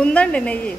ఉందండి నెయ్యి.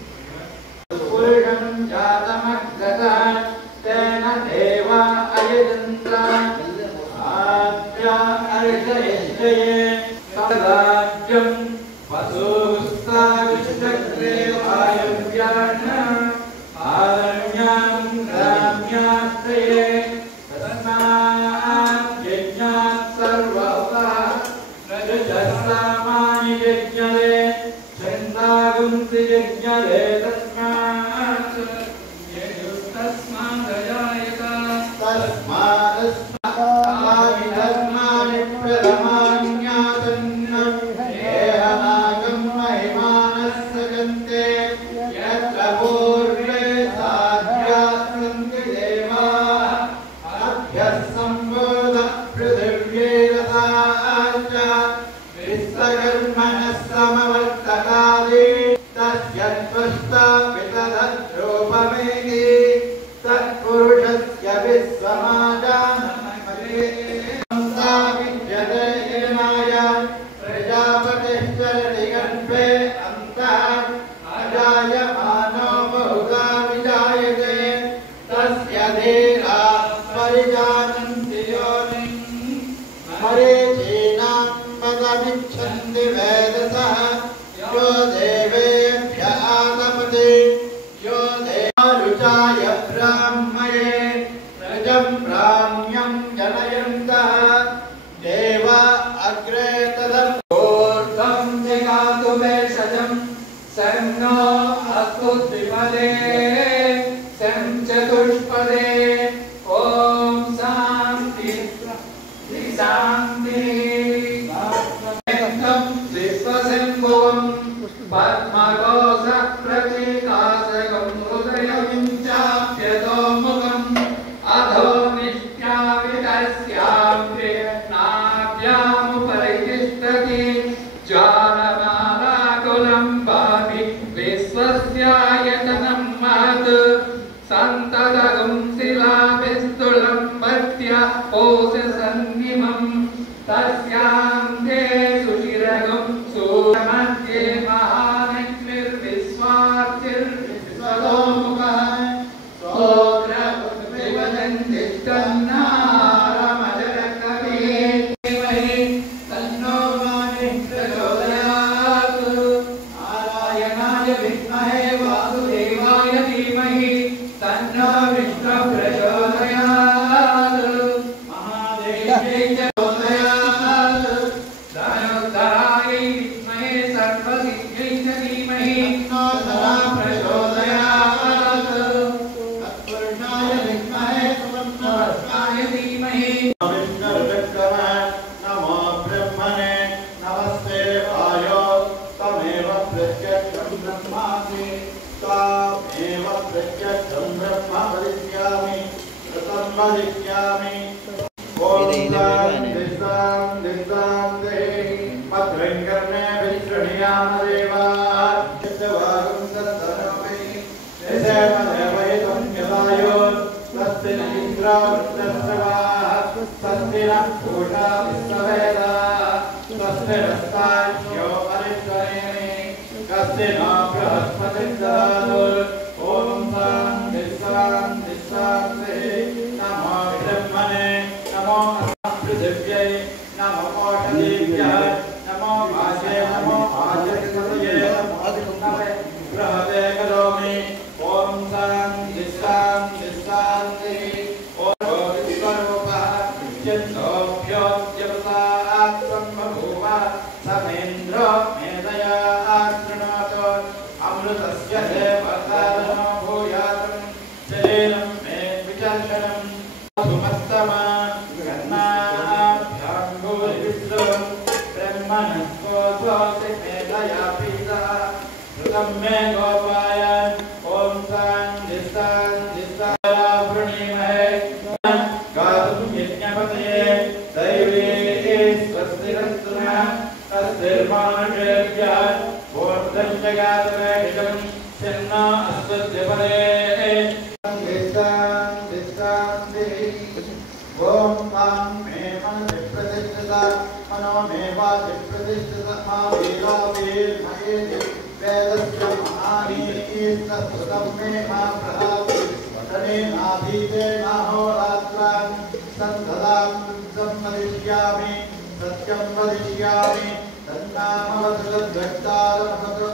वेदस्य महानीतस्तुतं मे महाप्रहाति वचनेनाधीतेन अहोरात्रान् सन्तदां सम्मदिष्यामि सत्यं वदिष्यामि तन्नामवतु तद्भक्तारमवतु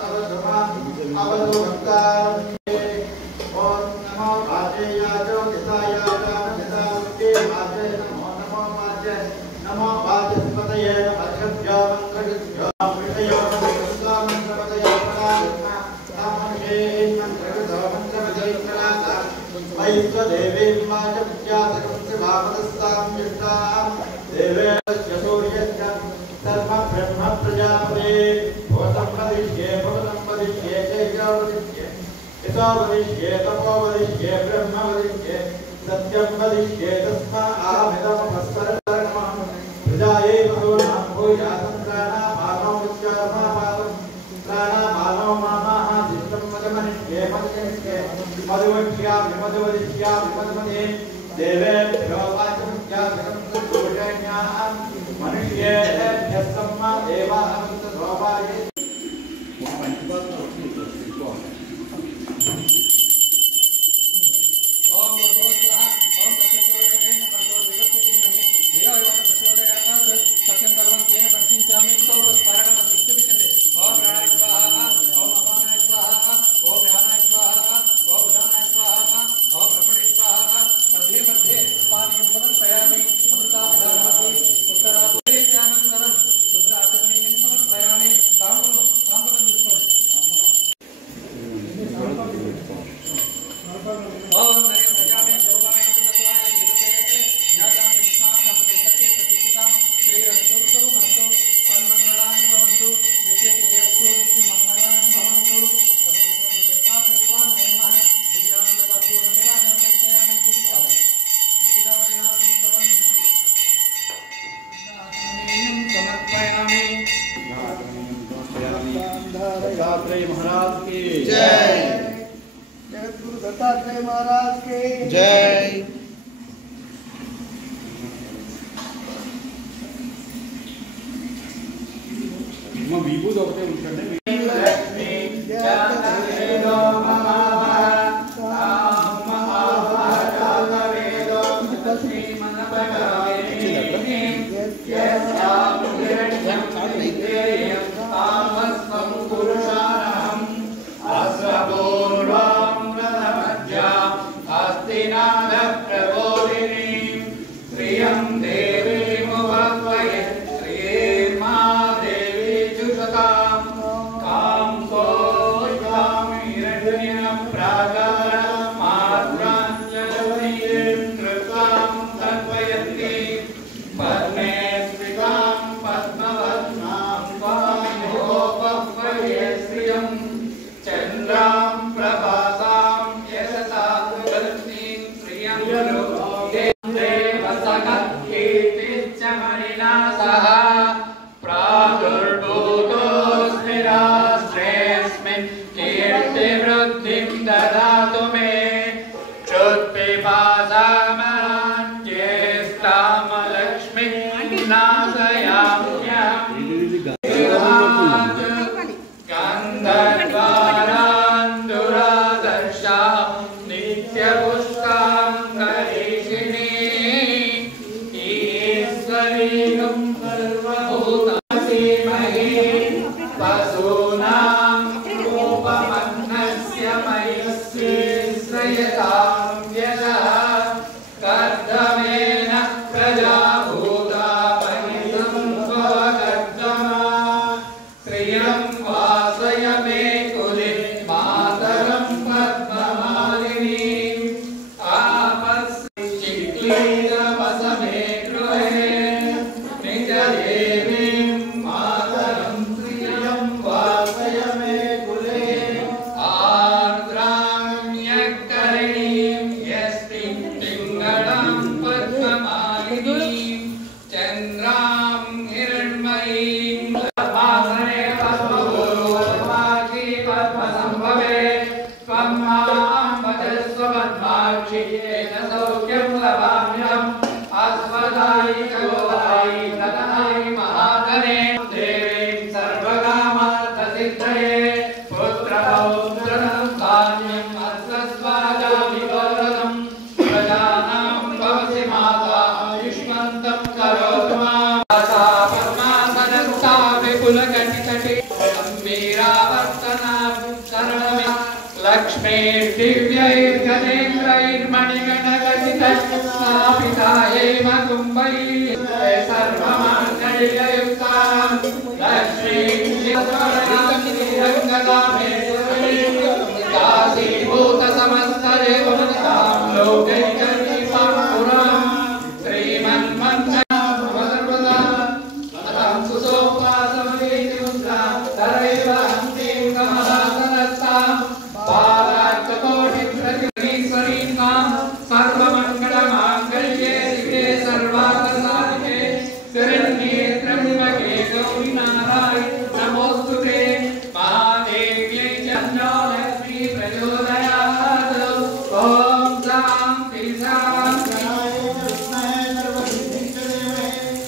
अवतु भक्तारम् ओम नमो वाजयाजो कितायाजामनिदास्ते वाजे नमो वाजे नमो वाजस्पतये नमः मंत्रगुभ्यो विषयो मंत्रपतये परात्मा तामहे मंत्रगुभ्यो मंत्रपतये वैश्वदेवी माजप्यातकं भावदस्तां युष्टां देवेश्च सूर्यश्च सर्व ब्रह्म प्रजापते भूतं वदिष्ये तेजोवदिष्ये यतो वदिष्ये तपो वदिष्ये ब्रह्म वदिष्ये सत्यं वदिष्ये तस्मादहमिदमुपस्मरन् प्रजायै भूनां भूयातं प्राणापानो उच्चारणापातं प्राणापानो मामाः दिष्टं मदमनिष्ये मधुवक्ष्यामि मधुवदिष्यामि मधुमते देवेभ्यो वाचमुख्यासकं सुदोषण्यां मनुष्येभ्यः सम्मा देवाहमितसौभाग्ये दत्तात्रेय महाराज की जय। जगतगुरु दत्तात्रेय महाराज की जय। मैं विभूत होते उठने लक्ष्मी पशूनां रूपमन्नस्य लक्ष्मीर्दिव्यैर्गणेन्द्रैर्मणिगणगणितस्थापितायै मकुम्भैः सर्वमाङ्गल्ययुक्तां लक्ष्मीभूतसमस्तदेवतां लोकैकदीपां पुरां श्रीमन्मन्त्रं सुसोपासमवेति मुद्रां तरैव हन्तीं कमलासनस्तां बालार्ककोटिप्रतिश्वरीं सर्वमङ्गलमाङ्गल्ये शिवे सर्वार्थसाधिके शरण्ये त्र्यम्बके गौरि नारायणि नमोऽस्तुते महादेव्यै चन्द्रो लक्ष्मी प्रचोदयात् ॐ शान्ति शान्ति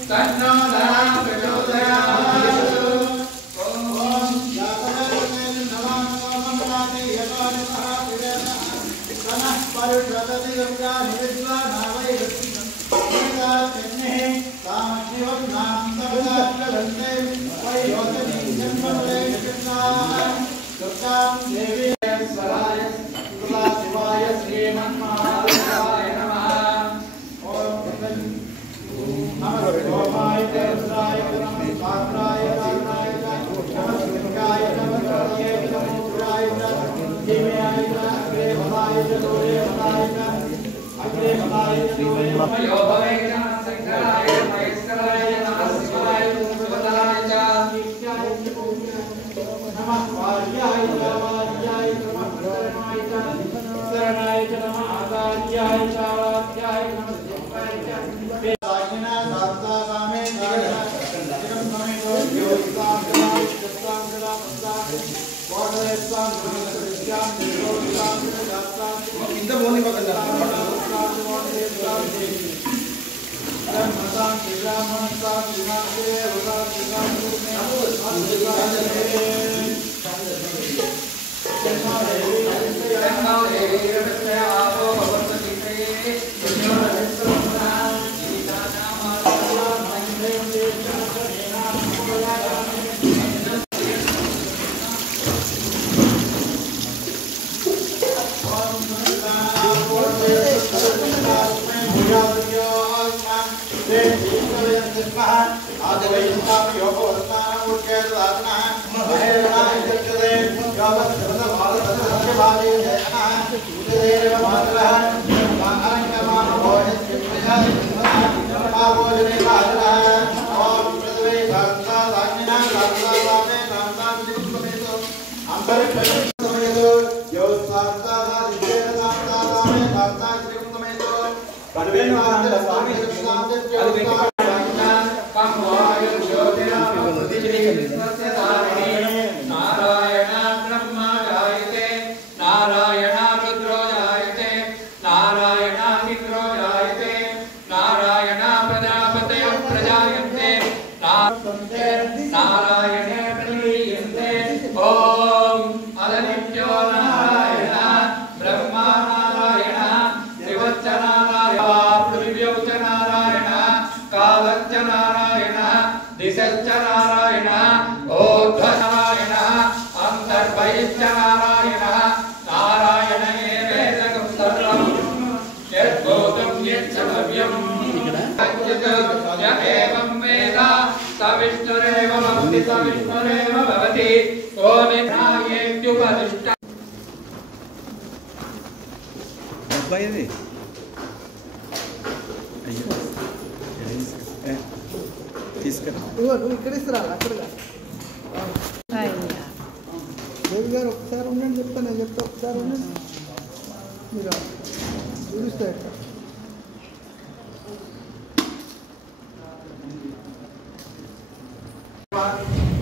तन्नो धरा प्रचोदयात्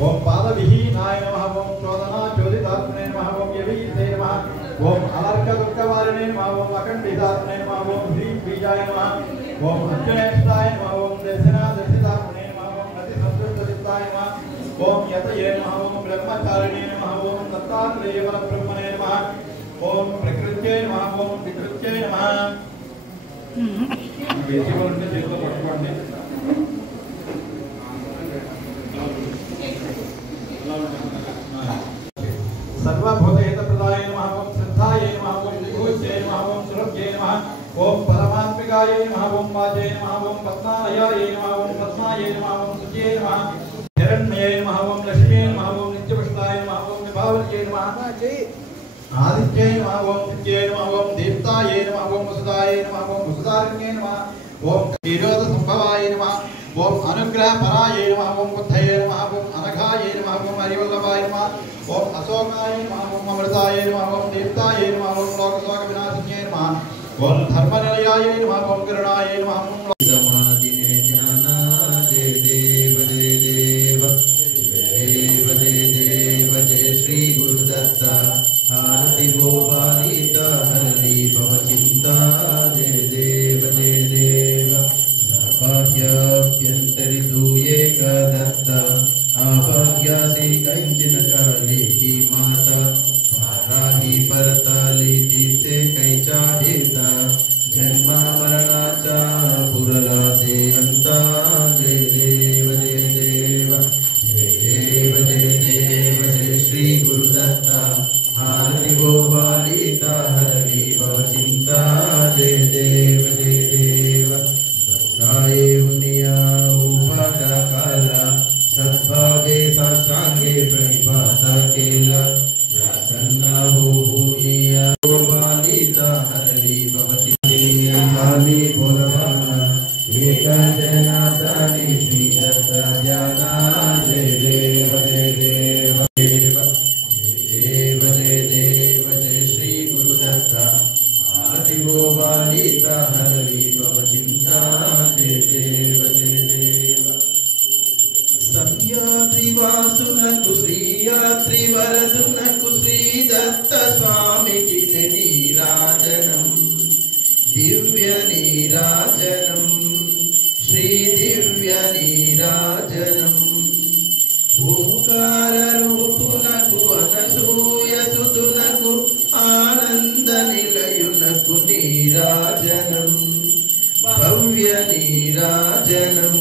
ओम पादविहीनाय नमः ओम चोदना चोदितात्मने नमः ओम यवीते नमः ओम अलर्क दुर्गवारिणे नमः ओम अखंडितात्मने नमः ओम ह्रीं बीजाय नमः ओम अज्ञेष्टाय नमः ओम दर्शना दर्शितात्मने नमः ओम नति संस्कृतदिताय नमः ओम यतये नमः ओम ब्रह्मचारिणे नमः ओम दत्तात्रेय परब्रह्मणे नमः ओम प्रकृत्यै नमः ओम विकृत्यै नमः వేదికలను చేతులు పట్టుకోండి సర్వభూతహిత ప్రదాయ నమః ఓం శ్రద్ధా ओम परमात्मिकाय नमः ओम वाचे नमः ओम पद्मालयाय नमः ओम पद्माय नमः ओम सुचे नमः हिरण्मये नमः ओम लक्ष्मी नमः ओम नित्यपुष्टाय नमः ओम विभावल्ये नमः आदित्ये नमः ओम नित्ये नमः ओम दीप्ताय नमः ओम वसुदाय नमः ओम वसुदारण्ये नमः ओम क्षीरोद संभवाय नमः ओम अनुग्रह पराय नमः ओम बुद्धये नमः ओम अनघाय नमः ओम हरिवल्लभाय नमः ओम अशोकाय नमः ओम अमृताय नमः ओम दीप्ताय नमः ओम लोकशोक विनाशिन्ये नमः ओम धर्मनिलयाय नमः ओम करुणाय नमः ओम समाधिने ध्याना जय देव जय देव देव जय देव जय श्री गुरुदत्त आरती गोपालित हरि भव चिंता जय देव जय देव सभाभ्यभ्यन्तरितु एकदत्त आभाग्यासि कंचन काले की माता राही परताली जीते कैचा हेता जन्मा मरणाचा पुरलासे अंता जय देव जय देव जय देव जय देव जय श्री गुरुदत्ता आरती गोपालिता हरि भव चिंता जय देव जय देव भक्ताये मुनिया उपादा काला सद्भावे साष्टांगे प्रणिपाता केला प्रसन्ना हो भूनिया गोपालिता हरि भव चिंता काली बोलवाना एक जनादानी श्री दत्त जाना जय देव जय देव देव देव जय देव जय श्री गुरुदत्ता आदि गोपालिता हरि भव चिंता जय देव जय देव संयात्रिवासुनकु श्रीयात्रिवरदुनकु श्री दत्त स्वामी की नीराजनम दिव्य नीराजनम श्री दिव्य नीराजनम ओंकार रूपुनकु अनसूय सुतुनकु आनंद निलयुनकु नीराजनम भव्य नीराजनम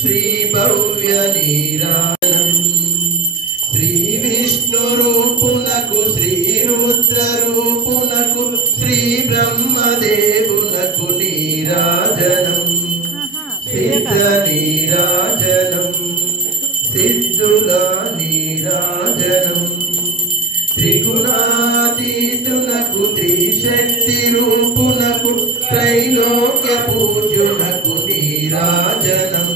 श्री भव्य नीराजनम श्री विष्णु रूपुनकु श्री रुद्र रूपुनकु श्री ब्रह्मदेवुनकु नीराजनम सिद्ध नीराजनम सिद्धुल नीराजनम त्रिगुणातीतुनकु त्रिशक्ति रूपुनकु त्रैलोक्य पूज्युनकु नीराजनम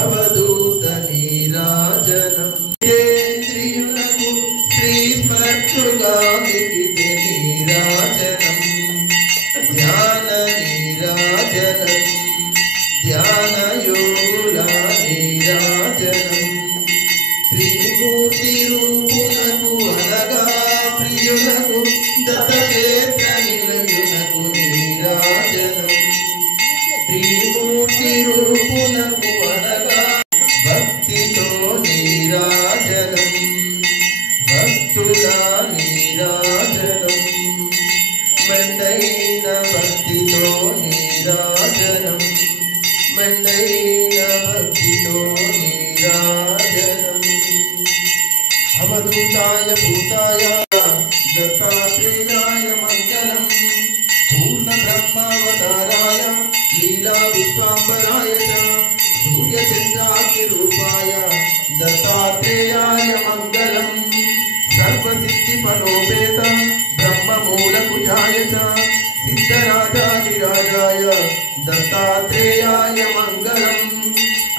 अवधूत नीराजनम चेन्द्रियुनकु श्री स्मर्तुगामिकी नीराजनम ध्यान नीराजनम ध्यान योगुल नीराजनम त्रिमूर्ति रूपुनकु अलगा प्रियुनकु दत्तक्षेत्र निलयुनकु नीराजनम त्रिमूर्ति रूपुनकु अलगा भक्तितो नीराजनम भक्तुला नीराजनम मंडैन भक्तितो नीराजनम मंडैन भक्तितो नीराजनम अवधूताय भूताय दत्तात्रेयाय मंगलम पूर्ण ब्रह्मावताराय लीला विश्वाम्बराय च सूर्यचंद्राग्नि रूपाय दत्तात्रेयाय मंगलम सर्वसिद्धिफलोपेत ब्रह्ममूलकुजाय च सिद्धराजाधिराजाय दत्तात्रेयाय मंगलम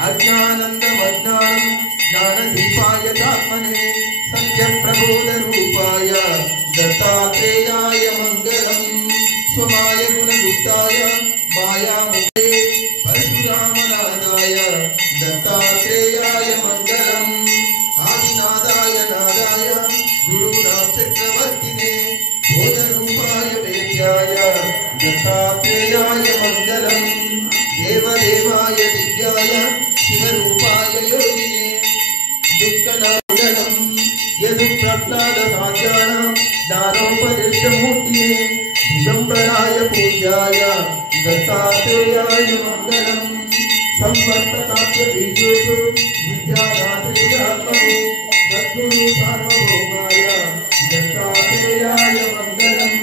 अज्ञानन्दमज्ञानं ज्ञानदीपाय चात्मने सत्यप्रबोधरूपाय दत्तात्रेयाय मंगलम स्वमाय गुणगुप्ताय मायामुखे परशुरामनादाय दत्तात्रेयाय मंगलम आदिनादाय नादाय गुरुनाथ चक्रवर्तिने बोधरूपाय वेद्याय दत्तात्रेयाय मंगलम देवदेवाय दिव्याय शिवरूपाय योगिने दुःखनाशनं यदुप्रह्लादसाध्यानां दानोपदिष्टमूर्तिने दिगम्बराय पूज्याय दत्तात्रेयाय मंगलम संवर्तकास्य बीजेषु विद्यादात्रेयात्मने सद्गुरु सार्वभौमाय दत्तात्रेयाय मंगलम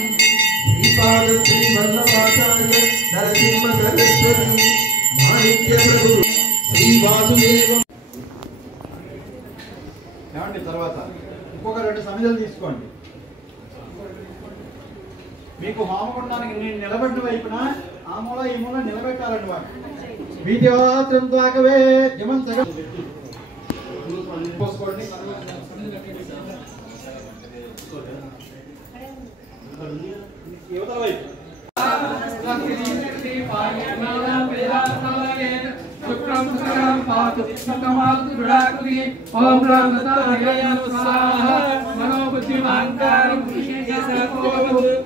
श्रीपाद श्रीवल्लभ రండి. తర్వాత ఇంకొక 2 సమిధులు తీసుకోండి. మీకు హోమగుండానికి నేను నిలబడిన వైపున ఆ మూల ఈ మూల నిలబెట్టాలండి. వాడు వీటివాత్రం తాకవే జమం సగం పోసుకోండి. యువతల వైపు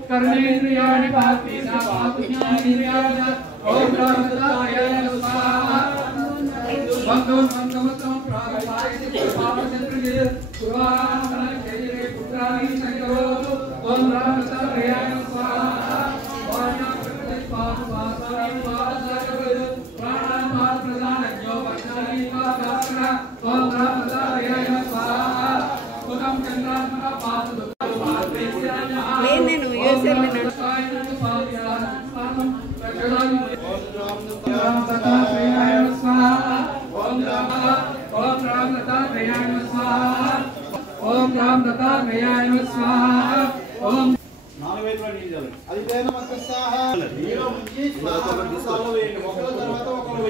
कर्मेन्द्रियाणि पाति पातु ज्ञानेन्द्रियाणि ओम रामदाय स्वाहा बंधु बंधुमतम प्रागपायति पापचंद्रजे पुराण जयरे पुत्राणि संकरोतु ओम रामदाय स्वाहा वाणा प्रकृति पाप वासानि वासाय प्राणान मात प्रदान जो वचनानि पादासना ओम रामदाय स्वाहा उदम चंद्रात्मका पाप నేను యూఎస్ఏ ఓం రామ్ దత్తాత్రేయాయ స్వాహా ఓం 4 వైపులా నీళ్ళు చల్లండి. అది వేద మత్స్యాహ నీలో ముంచి సాలు వేయండి. ఒకరి తర్వాత ఒకరు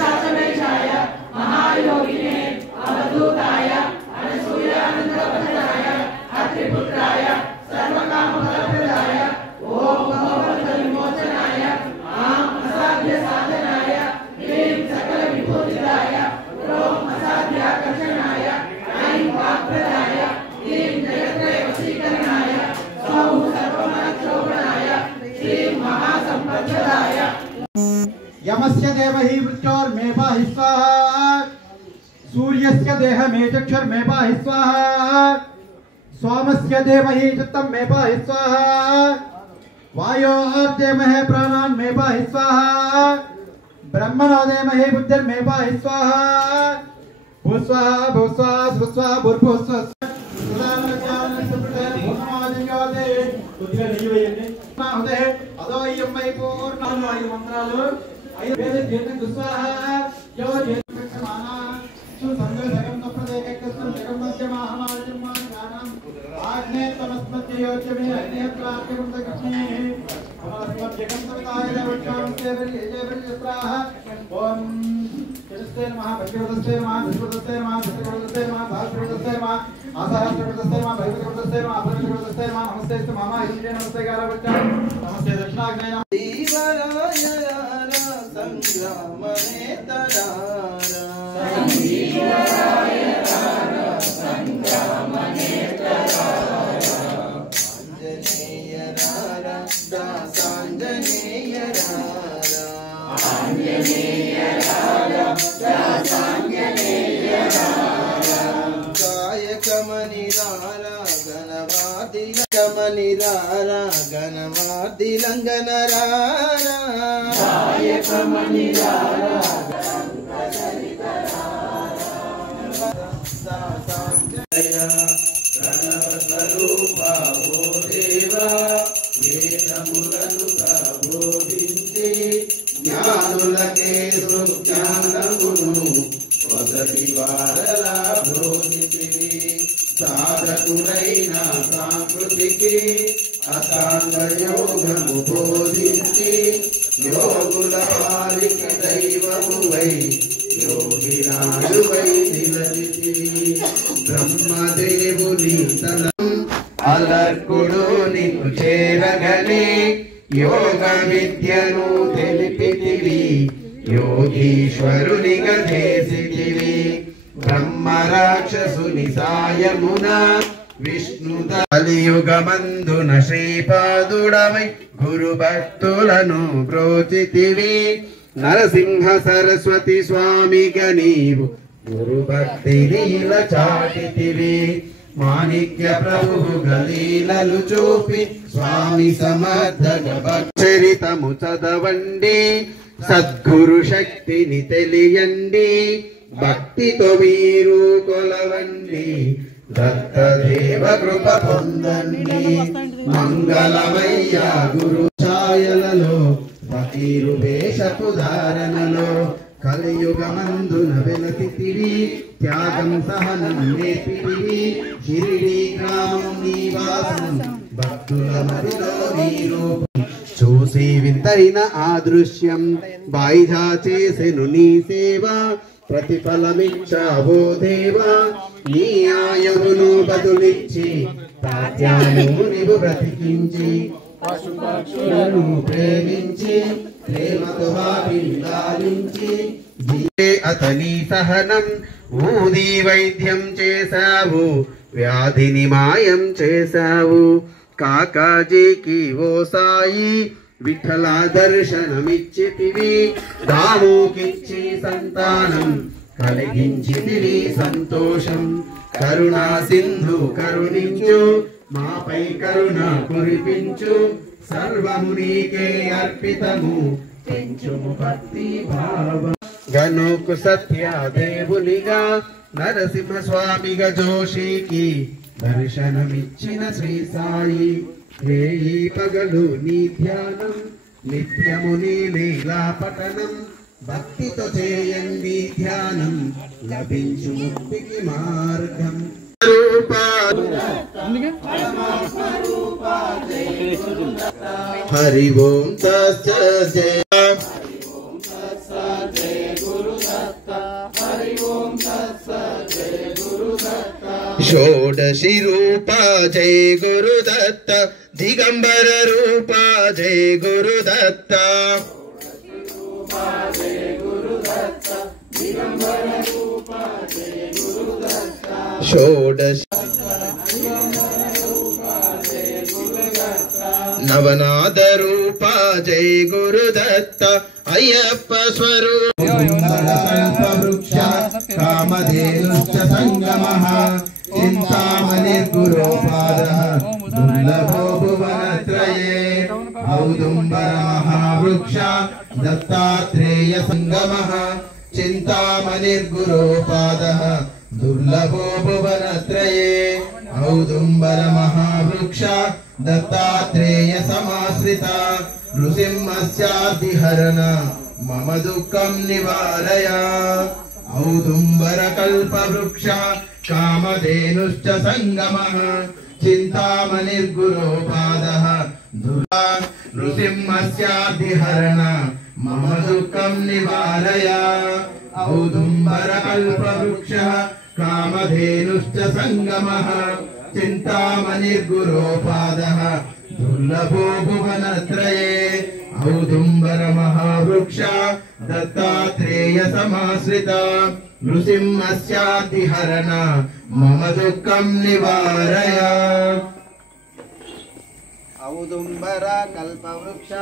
సాధనేశాయ మహాయోగినే అవధూతాయ అనసూయానందవదనాయ అత్రిపుత్రాయ సర్వకామఫలప్రదాయ ఓం భవబంధ విమోచనాయ ఆం అసాధ్య సాధనాయ హ్రీం సకల విభూతిదాయ ఓం అసాధ్యాకర్షణాయ ఐం వాక్ప్రదాయ హ్రీం జగత్రయ వశీకరణాయ సౌం సర్వమనక్షోభనాయ శ్రీం మహాసంపద్దాయ यमस्य देवहि मृत्योर्मे पाहि स्वाहा सूर्यस्य देहमे चक्षुर्मे पाहि स्वाहा सोमस्य देवहि चित्तं मे पाहि स्वाहा वायोर्देमहे प्राणान् मे पाहि स्वाहा ब्रह्मणो देमहे बुद्धिर्मे पाहि स्वाहा भूस्वाहा भूस्वाहा भूस्वाहा भूर्भुवस्वाहा अदो इयम्मै पूर्णं 5 మంత్రాలు వేద జీత కుస్వాహ యో జీత సమానా సు సంగ జగం తప్రదేకస్తం జగం మధ్యమాహమాజం మానానం ఆగ్నే తమస్మత్య యోచమే అన్యత్రాక్యం దక్షిణే అమస్మత్ జగం తవితాయ దేవతాం సేవరి యజేవరిస్రాహ ఓం చతుస్తే నమః భక్తివదస్తే నమః విష్ణువదస్తే నమః సత్యవదస్తే నమః భాస్కరవదస్తే నమః ఆసారవదస్తే నమః భైరవదస్తే నమః అపరివదస్తే నమః నమస్తే మామ ఇంద్రియ నమస్తే గారవచ్చం నమస్తే దక్షిణాగ్నేయ దీవరాయ సంగ్రామనే తరారా సంజీవరాయ సంగ్రామనే తరారా ఆంజనేయ రారా దాసాంజనేయ రారా ఆంజనేయ రారా దాసాంజనేయ రారా కాయకమని రారా గణవాదిల కమని రారా గణవాది లంగన రారా కాయకమని రారా జ్ఞానులకే జ్ఞానమును వసతి వారలా బోధితివి సాధకులైన సాంస్కృతికి అసాంగ యోగము బోధించి యోగుల వారికి దైవమువై యోగిరాజువై నిలచితివి బ్రహ్మదేవుని తలం అలర్కుడు నిన్ను చేరగనే యోగ విద్యను తెలిపితివి యోగీశ్వరునిగా చేసితివి బ్రహ్మ రాక్షసుని సాయమున విష్ణు కలియుగమందున శ్రీపాదుడవై గురు భక్తులను బ్రోచితివి నరసింహ సరస్వతి స్వామిగా నీవు గురు భక్తి లీల చాటితివి మాణిక్య ప్రభు గలీలలు చూపి స్వామి సమర్థ చరితము చదవండి సద్గురు శక్తిని తెలియండి భక్తితో మీరు కొలవండి దత్తదేవ కృప పొందండి మంగళమయ్య గురు ఛాయలలో ఫకీరు వేషపు ధారణలో కలియుగమందున వెలసితివి త్యాగం సహనం నేర్పితివి షిరిడి గ్రామం నివాసం భక్తుల మదిలో నీ రూపం చూసి వింతైన ఆ దృశ్యం వాయిదా చేసెను నీ సేవ ప్రతిఫలమిచ్చావో దేవా నీ ఆయువును బదులిచ్చి తాత్యాను నీవు బ్రతికించి పశుపక్షులను ప్రేమించి ప్రేమతో వాటిల్లాలించి అతని సహనం ఊది వైద్యం చేశావు వ్యాధిని మాయం చేశావు కాకాజీకి ఓ సాయి విఠల దర్శనమిచ్చితివి దాముకిచ్చి సంతానం కలిగించితివి సంతోషం కరుణా సింధు కరుణించు మాపై కరుణ కురిపించు సర్వము నీకే అర్పితము పెంచుము భక్తి భావం గనుకు సత్యదేవునిగా నరసింహ స్వామిగా జోషికి దర్శనమిచ్చిన శ్రీ సాయి రేయి పగలు నీ ధ్యానం నిత్యము నీ లీలా పఠనం భక్తితో చేయండి ధ్యానం లభించు ముక్తికి మార్గం హరి ఓం తత్సత్ జయ షోడశి రూపా జయ గురుదత్త దిగంబర రూపా జయ గురుదత్త షోడశి నవనాద రూపా జయ గురుదత్త అయ్యప్ప స్వరూప వృక్ష కామధేనుశ్చ సంగమః చింతామణిర్గురోపాదః దుర్లభో భువనత్రయే ఔదుంబర మహావృక్ష దత్తాత్రేయ సంగమః చింతామణిర్గురోపాదః దుర్లభో భువనత్రయే ఔదుంబర మహావృక్ష దత్తాత్రేయ సమాశ్రిత నృసింహస్యాదిహరణ మమ దుఃఖం నివారయ ఔదుంబర కల్పవృక్ష కామధేనుశ్చ సంగమః చింతామణిర్గురోపాదః నృసింహస్యాదిహరణ మమ దుఃఖం నివారయ ఔదుంబర కల్పవృక్ష కామధేనుశ్చ సంగమః చింతామణిర్గురోపాదః దుర్లభో భువనత్రయే ఔదుంబర మహావృక్ష దత్తాత్రేయ సమాశ్రిత నృసింహస్యాదిహరణ మమ దుఃఖం నివారయ ఔదుంబర కల్పవృక్ష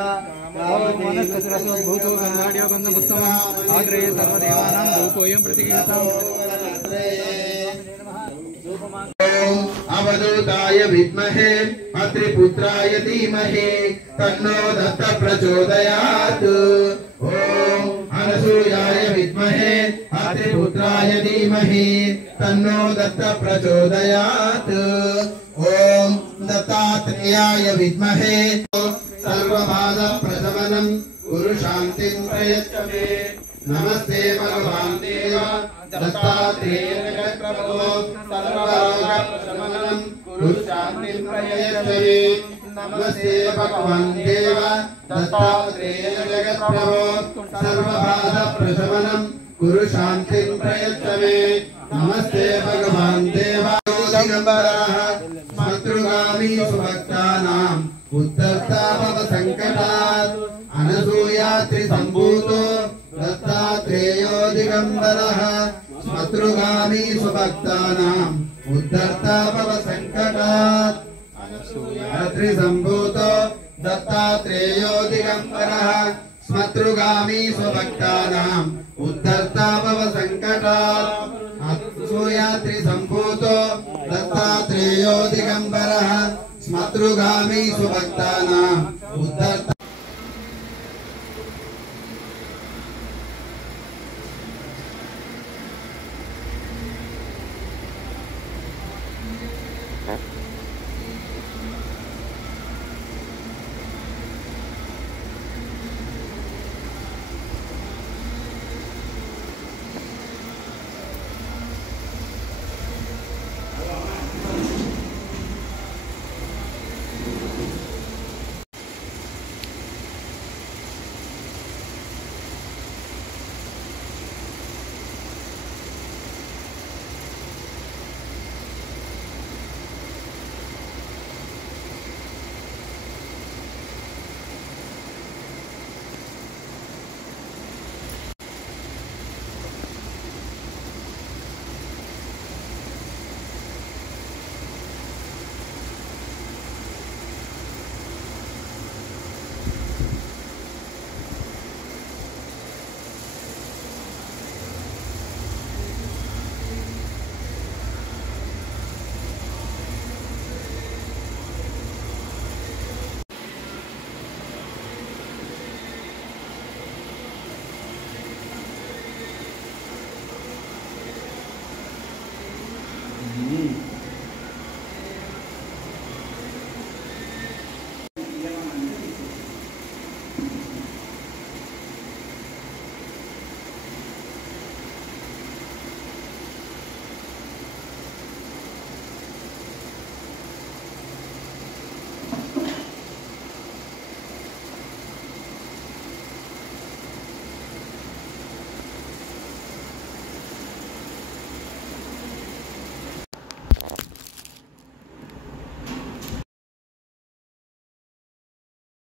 అవధూతాయ విద్మహే అత్రిపుత్రాయ ధీమహి తన్నో దత్త ప్రచోదయాత్ ఓం అనసూయాయ విద్మహే అత్రిపుత్రాయ ధీమహి తన్నో దత్త ప్రచోదయాత్ ఓం దత్తాత్రేయాయ విద్మహే సర్వబాధ ప్రశమనం కురు శాంతిం ప్రయచ్చ మే నమస్తే భగవాన్ దేవ దత్తాత్రేయ జగత్ప్రభో సర్వరోగ ప్రశమనం కురు శాంతిం ప్రయచ్చ మే నమస్తే భగవాన్ దేవ దత్తాత్రేయ జగత్ప్రభో సర్వబాధ ప్రశమనం కురు శాంతిం ప్రయచ్చ మే నమస్తే భగవాన్ దేవ దిగంబరాః శత్రుగామి సుభక్తానాం ఉద్ధర్తా భవ సంకటాత్ అనసూయాత్రి సంభూతో దత్తాత్రేయో దిగంబరః శత్రుగామి సుభక్తానాం ఉద్ధర్తా భవ సంకటాత్ అనసూయాత్రి సంభూతో దత్తాత్రేయో దిగంబరః శత్రుగామి సుభక్తానాం ఉద్ధర్తా భవ సంకటాత్ అనసూయాత్రి సంభూతో దత్తాత్రేయో దిగంబరః స్మతృగామి సుభక్తానాం ఉద్ధర్త